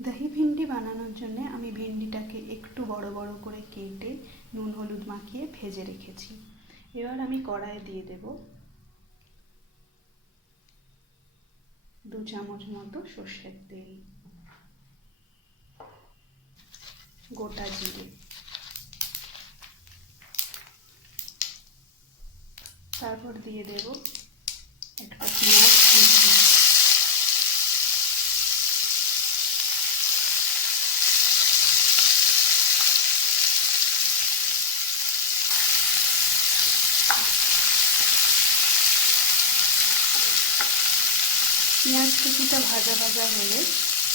দহি ভিন্ডি বানানোর জন্য আমি ভিন্ডিটাকে একটু বড় বড় করে কেটে নুন হলুদ মাখিয়ে ভেজে রেখেছি। এবার আমি কড়াইয়ে দিয়ে দেব 2 চামচ মতো সর্ষের তেল, গোটা জিরে, তারপর দিয়ে দেব একটা পেঁয়াজ কুচি, পেঁয়াজ কুচিটা ভাজা ভাজা হলে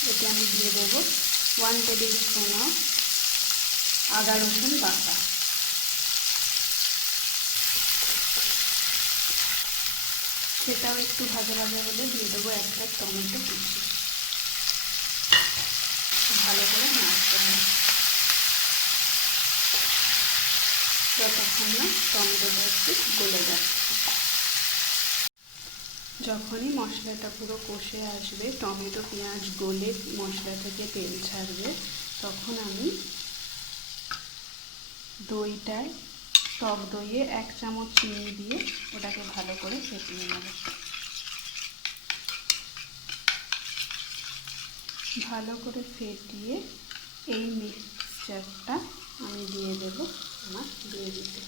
এতে আমি দিয়ে দেবো 1 টেবিল স্পুন আদা রসুন বাটা। সেটাও একটু ভাজা ভাজা হলে দিয়ে দেবো একটা টমেটো কুচি। ভালো করে নাড়তে হবে যতক্ষণ না টমেটোটা একটু গলে যাচ্ছে। যখনই মশলাটা পুরো কষে আসবে, টমেটো পেঁয়াজ গলে মশলা থেকে তেল ছাড়বে, তখন আমি দইটায় টক দইয়ে 1 চামচ চিনি দিয়ে ওটাকে ভালো করে ফেটিয়ে নেব। ভালো করে ফেটিয়ে এই মিক্সচারটা আমি দিয়ে দেব আমার গ্রেভিতে।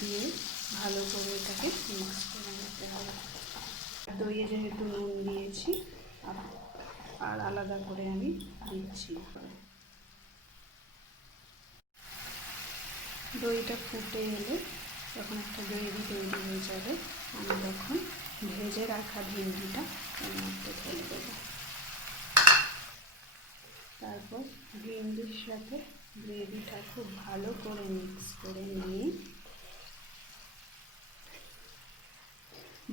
দিয়ে ভালো করে এটাকে মিক্স করে নিতে হবে। দইয়ে যেহেতু নুন দিয়েছি আর আলাদা করে আমি দিচ্ছি। দইটা ফুটে এলে যখন একটা গ্রেভি তৈরি হয়ে যাবে, আমি তখন ভেজে রাখা ভিন্ডিটা এর মধ্যে ঢেলে দেবো। তারপর ভিন্ডির সাথে গ্রেভিটা খুব ভালো করে মিক্স করে নিয়ে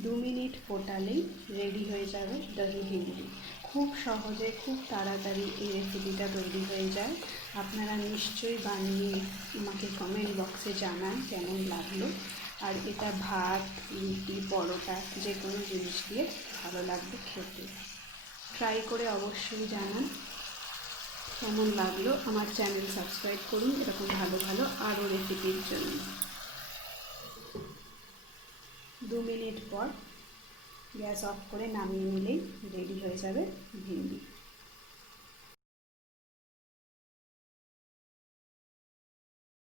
2 মিনিট ফোটালেই রেডি হয়ে যাবে দহি ভিন্ডি। খুব সহজে খুব তাড়াতাড়ি এই রেসিপিটা তৈরি হয়ে যায়। আপনারা নিশ্চয়ই বানিয়ে আমাকে কমেন্ট বক্সে জানান কেমন লাগলো। আর এটা ভাত, রুটি, পরোটা যে কোনো জিনিস দিয়ে ভালো লাগবে খেতে। ট্রাই করে অবশ্যই জানান কেমন লাগলো। আমার চ্যানেল সাবস্ক্রাইব করুন এরকম ভালো ভালো আরও রেসিপির জন্য। 2 মিনিট পর গ্যাস অফ করে নামিয়ে নিলেই রেডি হয়ে যাবে ভিন্ডি।